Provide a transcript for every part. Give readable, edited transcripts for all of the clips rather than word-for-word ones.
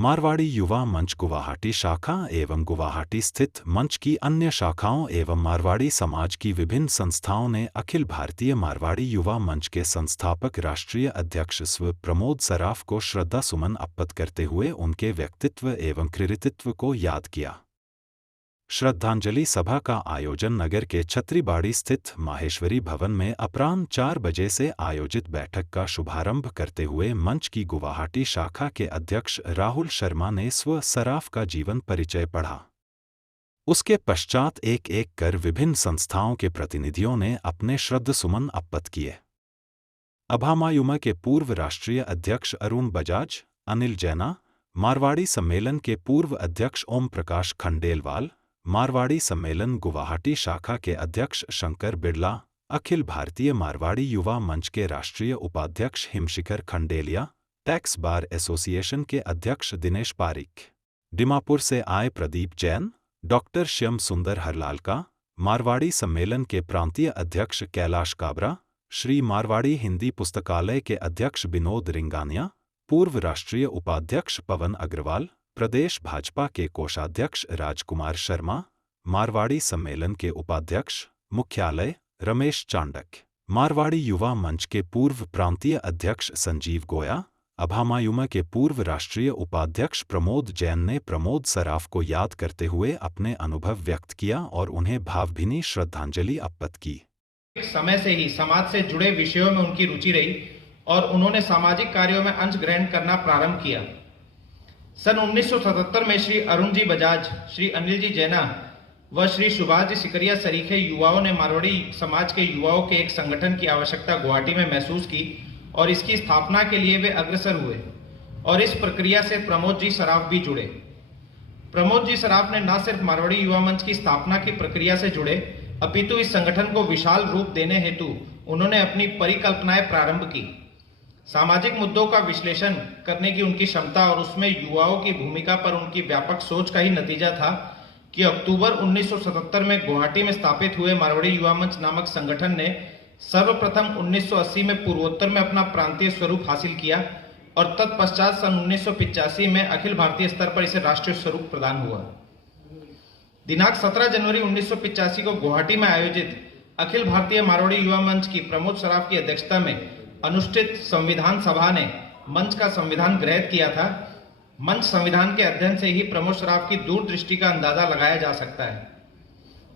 मारवाड़ी युवा मंच गुवाहाटी शाखा एवं गुवाहाटी स्थित मंच की अन्य शाखाओं एवं मारवाड़ी समाज की विभिन्न संस्थाओं ने अखिल भारतीय मारवाड़ी युवा मंच के संस्थापक राष्ट्रीय अध्यक्ष स्व प्रमोद सराफ को श्रद्धा सुमन अर्पित करते हुए उनके व्यक्तित्व एवं कृतित्व को याद किया। श्रद्धांजलि सभा का आयोजन नगर के छत्रीबाड़ी स्थित माहेश्वरी भवन में अपराह्न 4 बजे से आयोजित बैठक का शुभारंभ करते हुए मंच की गुवाहाटी शाखा के अध्यक्ष राहुल शर्मा ने स्व सराफ का जीवन परिचय पढ़ा। उसके पश्चात एक एक कर विभिन्न संस्थाओं के प्रतिनिधियों ने अपने श्रद्धासुमन अर्पित किए। अभामायुमा के पूर्व राष्ट्रीय अध्यक्ष अरुण बजाज, अनिल जैना, मारवाड़ी सम्मेलन के पूर्व अध्यक्ष ओम प्रकाश खंडेलवाल, मारवाड़ी सम्मेलन गुवाहाटी शाखा के अध्यक्ष शंकर बिड़ला, अखिल भारतीय मारवाड़ी युवा मंच के राष्ट्रीय उपाध्यक्ष Himshikhar Khandelia, tax bar association के अध्यक्ष दिनेश पारिक, दीमापुर से आए प्रदीप जैन, डॉक्टर श्याम सुंदर हरलालका, मारवाड़ी सम्मेलन के प्रांतीय अध्यक्ष कैलाश काबरा, श्री मारवाड़ी हिंदी पुस्तकालय के अध्यक्ष विनोद रिंगानिया, पूर्व राष्ट्रीय उपाध्यक्ष पवन अग्रवाल, प्रदेश भाजपा के कोषाध्यक्ष राजकुमार शर्मा, मारवाड़ी सम्मेलन के उपाध्यक्ष मुख्यालय रमेश चांडक, मारवाड़ी युवा मंच के पूर्व प्रांतीय अध्यक्ष संजीव गोया, अभामायुमा के पूर्व राष्ट्रीय उपाध्यक्ष प्रमोद जैन ने प्रमोद सराफ को याद करते हुए अपने अनुभव व्यक्त किया और उन्हें भावभीनी श्रद्धांजलि अर्पित की। समय से ही समाज से जुड़े विषयों में उनकी रुचि रही और उन्होंने सामाजिक कार्यों में अंश ग्रहण करना प्रारंभ किया। सन 1977 में श्री अरुण जी बजाज, श्री अनिल जी जैना व श्री सुभाष जी सिकरिया सरीखे युवाओं ने मारवाड़ी समाज के युवाओं के एक संगठन की आवश्यकता गुवाहाटी में महसूस की और इसकी स्थापना के लिए वे अग्रसर हुए और इस प्रक्रिया से प्रमोद जी सराफ भी जुड़े। प्रमोद जी सराफ ने न सिर्फ मारवाड़ी युवा मंच की स्थापना की प्रक्रिया से जुड़े अपितु इस संगठन को विशाल रूप देने हेतु उन्होंने अपनी परिकल्पनाएं प्रारंभ की। सामाजिक मुद्दों का विश्लेषण करने की उनकी क्षमता और उसमें युवाओं की भूमिका पर उनकी व्यापक सोच का ही नतीजा था कि अक्टूबर 1977 में गुवाहाटी में स्थापित हुए मारवाड़ी युवा मंच नामक संगठन ने सर्वप्रथम 1980 में पूर्वोत्तर में अपना प्रांतीय स्वरूप हासिल किया और तत्पश्चात सन 1985 में अखिल भारतीय स्तर पर इसे राष्ट्रीय स्वरूप प्रदान हुआ। दिनांक 17 जनवरी 1985 को गुवाहाटी में आयोजित अखिल भारतीय मारवाड़ी युवा मंच की प्रमोद सराफ की अध्यक्षता में अनुष्ठित संविधान सभा ने मंच का संविधान गृहीत किया था। मंच संविधान के अध्ययन से ही प्रमोद सराफ की दूरदृष्टि का अंदाजा लगाया जा सकता है।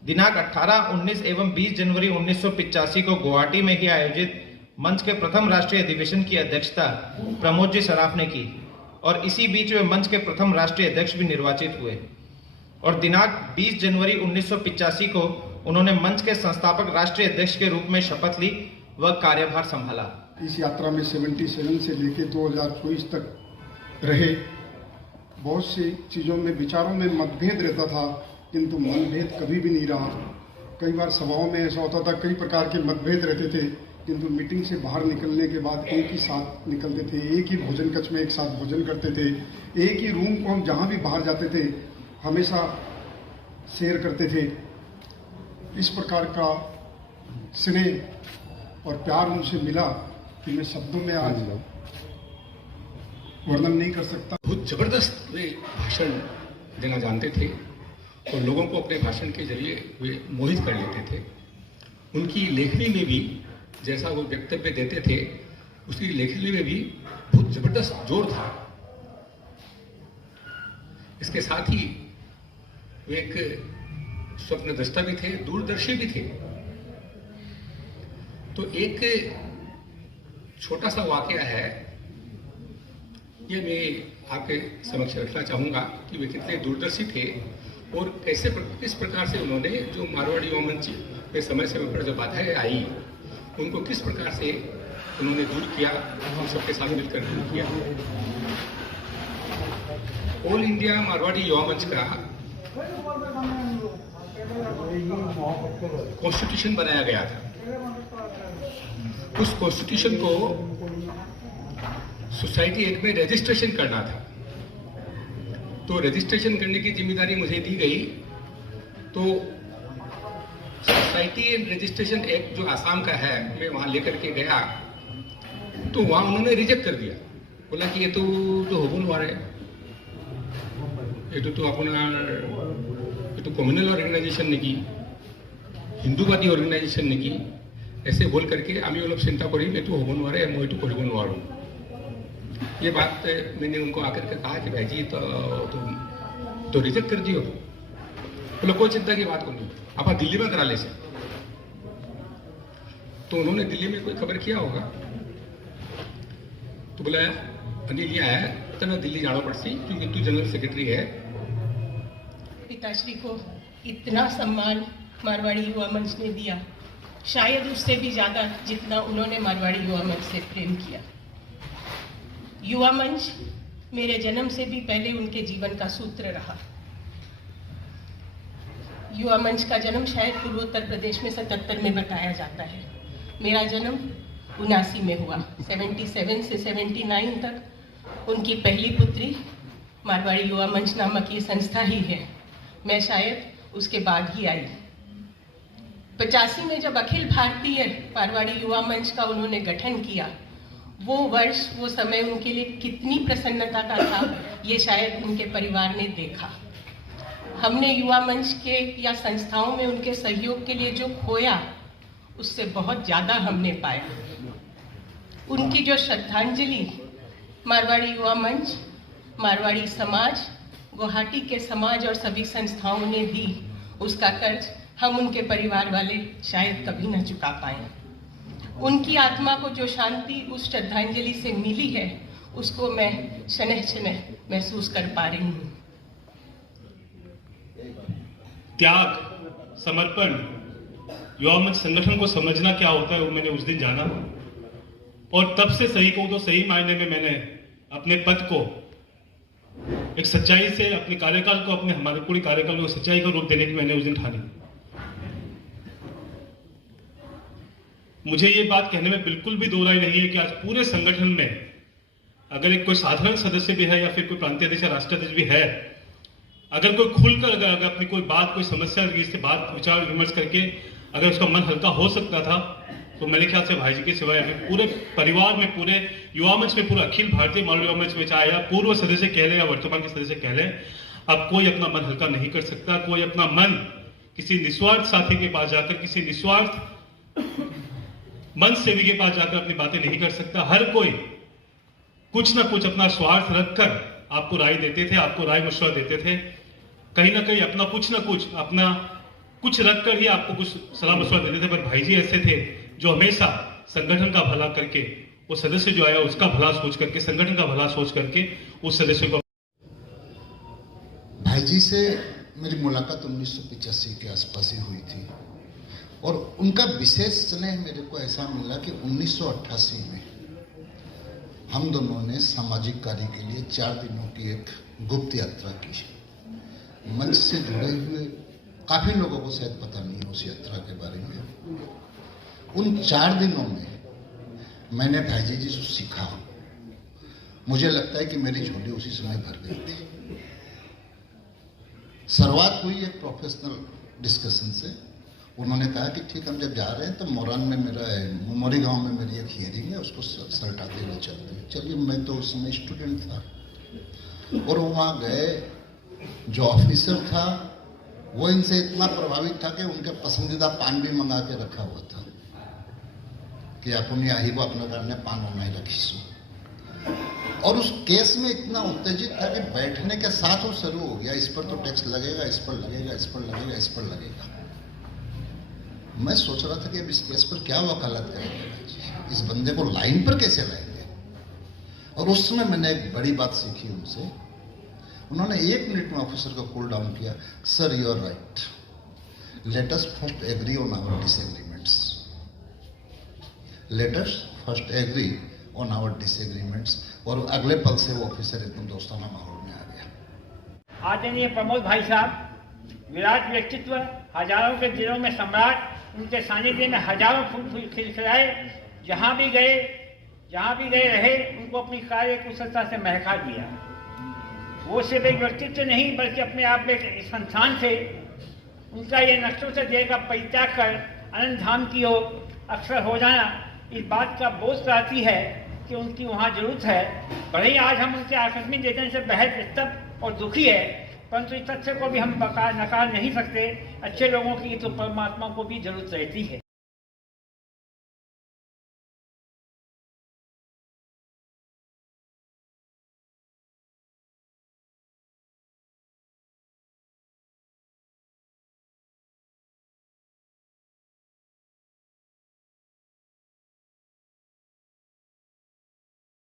दिनांक 18, 19 एवं 20 जनवरी 1985 को गुवाहाटी में ही आयोजित मंच के प्रथम राष्ट्रीय अधिवेशन की अध्यक्षता प्रमोद जी सराफ ने की और इसी बीच वे मंच के प्रथम राष्ट्रीय अध्यक्ष भी निर्वाचित हुए और दिनांक 20 जनवरी 1985 को उन्होंने मंच के संस्थापक राष्ट्रीय अध्यक्ष के रूप में शपथ ली व कार्यभार संभाला। इस यात्रा में 77 से लेकर 2024 तक रहे। बहुत सी चीज़ों में विचारों में मतभेद रहता था किंतु मनभेद कभी भी नहीं रहा। कई बार सभाओं में ऐसा होता था, कई प्रकार के मतभेद रहते थे किंतु मीटिंग से बाहर निकलने के बाद एक ही साथ निकलते थे, एक ही भोजन कक्ष में एक साथ भोजन करते थे, एक ही रूम को हम जहाँ भी बाहर जाते थे हमेशा शेयर करते थे। इस प्रकार का स्नेह और प्यार उनसे मिला कि मैं शब्दों में आज वर्णन नहीं कर सकता। बहुत जबरदस्त वे भाषण देना जानते थे और लोगों को अपने भाषण के जरिए वे मोहित कर लेते थे। उनकी लेखनी में भी जैसा वो वक्तव्य देते थे उसकी लेखनी में भी बहुत जबरदस्त जोर था। इसके साथ ही वे एक स्वप्नदृष्टा भी थे, दूरदर्शी भी थे। तो एक छोटा सा वाकया है, ये मैं आपके समक्ष रखना चाहूँगा कि वे कितने दूरदर्शी थे और किस प्रकार से उन्होंने जो मारवाड़ी युवा मंच में समय समय पर जो बाधाएं आई उनको किस प्रकार से उन्होंने दूर किया, हम सबके साथ मिलकर दूर किया। ऑल इंडिया मारवाड़ी युवा मंच का कॉन्स्टिट्यूशन बनाया गया था। उस कॉन्स्टिट्यूशन को सोसाइटी एक्ट में रजिस्ट्रेशन करना था। तो रजिस्ट्रेशन करने की जिम्मेदारी मुझे दी गई। तो सोसाइटी एंड रजिस्ट्रेशन एक्ट जो आसाम का है, मैं वहां लेकर के गया तो वहां उन्होंने रिजेक्ट कर दिया। बोला कि ये तो जो हुबुल वार है, এইটোতো আপোনাৰ এইটো কমিউনেল অৰ্গেনাইজেশ্যন নেকি, হিন্দুবাদী অৰ্গেনাইজেশ্যন নেকি, ऐसे बोल करके আমি অলপ চিন্তা কৰিম এইটো হ'ব নোৱাৰে, মই এইটো কৰিব নোৱাৰোঁ। ये बात मैंने उनको आकर के कहा कि भाई जी तो रिजेक्ट कर दियो। बोले कोई चिंता की बात को नहीं, आप दिल्ली में करा ले से। तो उन्होंने दिल्ली में कोई खबर किया होगा, तो बोला अनिल ये है तो मैं दिल्ली जाना पड़ती क्योंकि तू जनरल सेक्रेटरी है। पिताश्री को इतना सम्मान मारवाड़ी युवा मंच ने दिया, शायद उससे भी ज्यादा जितना उन्होंने मारवाड़ी युवा मंच से प्रेम किया। युवा मंच मेरे जन्म से भी पहले उनके जीवन का सूत्र रहा। युवा मंच का जन्म शायद पूर्वोत्तर प्रदेश में 77 में बताया जाता है। मेरा जन्म 79 में हुआ। 77 से 79 तक उनकी पहली पुत्री मारवाड़ी युवा मंच नामक ये संस्था ही है। मैं शायद उसके बाद ही आई। 85 में जब अखिल भारतीय मारवाड़ी युवा मंच का उन्होंने गठन किया, वो वर्ष वो समय उनके लिए कितनी प्रसन्नता का था, ये शायद उनके परिवार ने देखा। हमने युवा मंच के या संस्थाओं में उनके सहयोग के लिए जो खोया, उससे बहुत ज़्यादा हमने पाया। उनकी जो श्रद्धांजलि मारवाड़ी युवा मंच, मारवाड़ी समाज, गुवाहाटी के समाज और सभी संस्थाओं ने दी, उसका कर्ज हम उनके परिवार वाले शायद कभी न चुका पाए। उनकी आत्मा को जो शांति उस श्रद्धांजलि से मिली है, उसको मैं क्षणः क्षणः महसूस कर पा रही हूँ। त्याग, समर्पण, युवा मंच संगठन को समझना क्या होता है वो मैंने उस दिन जाना, और तब से सही कहूं तो सही मायने में मैंने अपने पद को एक सच्चाई से, अपने कार्यकाल को, अपने हमारे पूरी कार्यकाल को सच्चाई का रूप देने की मैंने उस दिन ठानी। मुझे ये बात कहने में बिल्कुल भी दो राय नहीं है कि आज पूरे संगठन में अगर एक कोई साधारण सदस्य भी है या फिर कोई प्रांतीय अध्यक्ष, राष्ट्रीय अध्यक्ष भी है, अगर कोई खुलकर अगर अपनी कोई बात, कोई समस्या इससे बात विचार विमर्श करके अगर उसका मन हल्का हो सकता था, तो मेरे ख्याल से भाई जी के सिवाय अभी पूरे परिवार में, पूरे युवा मंच में, पूरे अखिल भारतीय मारवाड़ी युवा मंच में, चाहे या पूर्व सदस्य कह लें या वर्तमान के सदस्य कह लें, अब कोई अपना मन हल्का नहीं कर सकता। कोई अपना मन किसी निस्वार्थ साथी के पास जाकर, किसी निस्वार्थ मन सेवी के पास जाकर अपनी बातें नहीं कर सकता। हर कोई कुछ ना कुछ अपना स्वार्थ रखकर आपको राय देते थे, आपको राय मशवरा देते थे। कहीं ना कहीं अपना कुछ ना कुछ, अपना कुछ रखकर ही आपको कुछ सलाह मशवरा देते थे। पर भाई जी ऐसे थे जो हमेशा संगठन का भला करके, वो सदस्य जो आया उसका भला सोच करके, संगठन का भला सोच करके उस सदस्य को। भाई जी से मेरी मुलाकात 1985 के आसपास ही हुई थी, और उनका विशेष स्नेह मेरे को ऐसा मिला कि 1988 में हम दोनों ने सामाजिक कार्य के लिए 4 दिनों की एक गुप्त यात्रा की। मंच से जुड़े हुए काफी लोगों को शायद पता नहीं है उस यात्रा के बारे में। उन 4 दिनों में मैंने भाई जी से सीखा। मुझे लगता है कि मेरी झोली उसी समय भर गई थी। शुरुआत हुई एक प्रोफेशनल डिस्कशन से। उन्होंने कहा कि ठीक, हम जब जा रहे हैं तो मोरान में मोरी गांव में मेरी एक हियरिंग है, उसको सलटाते हुए चलते हैं। चलिए, मैं तो उस समय स्टूडेंट था, और वहाँ गए। जो ऑफिसर था वो इनसे इतना प्रभावित था कि उनके पसंदीदा पान भी मंगा के रखा हुआ था कि अपन यही को अपने करने पान होना ही रखीसू। और उस केस में इतना उत्तेजित था कि बैठने के साथ वो शुरू हो गया, इस पर तो टैक्स लगेगा, इस पर लगेगा, इस पर लगेगा, इस पर लगेगा। मैं सोच रहा था कि अब इस केस पर क्या वकालत करेंगे, इस बंदे को लाइन पर कैसे लाएंगे। और उस समय मैंने एक बड़ी बात सीखी उनसे। उन्होंने 1 मिनट में ऑफिसर को कूल डाउन किया। Sir, you are right, let us first agree on our disagreements, let us first agree on our disagreements. और अगले पल से वो ऑफिसर एकदम दोस्ताना माहौल में आ गया। आदरणीय प्रमोद भाई साहब, विराट व्यक्तित्व, हजारों के दिलों में सम्राट, उनके सानिध्य में हजारों फूल खिलखिलाए। जहाँ भी गए रहे, उनको अपनी कार्य कुशलता से महका दिया। वो सिर्फ एक व्यक्तित्व नहीं बल्कि अपने आप में एक संस्थान थे। उनका ये नक्शों से दिए का परित्याग कर अनंत धाम की ओर अक्सर हो जाना इस बात का बोझ कराती है कि उनकी वहाँ जरूरत है। भले ही आज हम उनके आकस्मिक निधन से बेहद विस्तृत और दुखी है, परंतु इस तथ्य को भी हम नकार नहीं सकते, अच्छे लोगों की तो परमात्मा को भी जरूरत रहती है।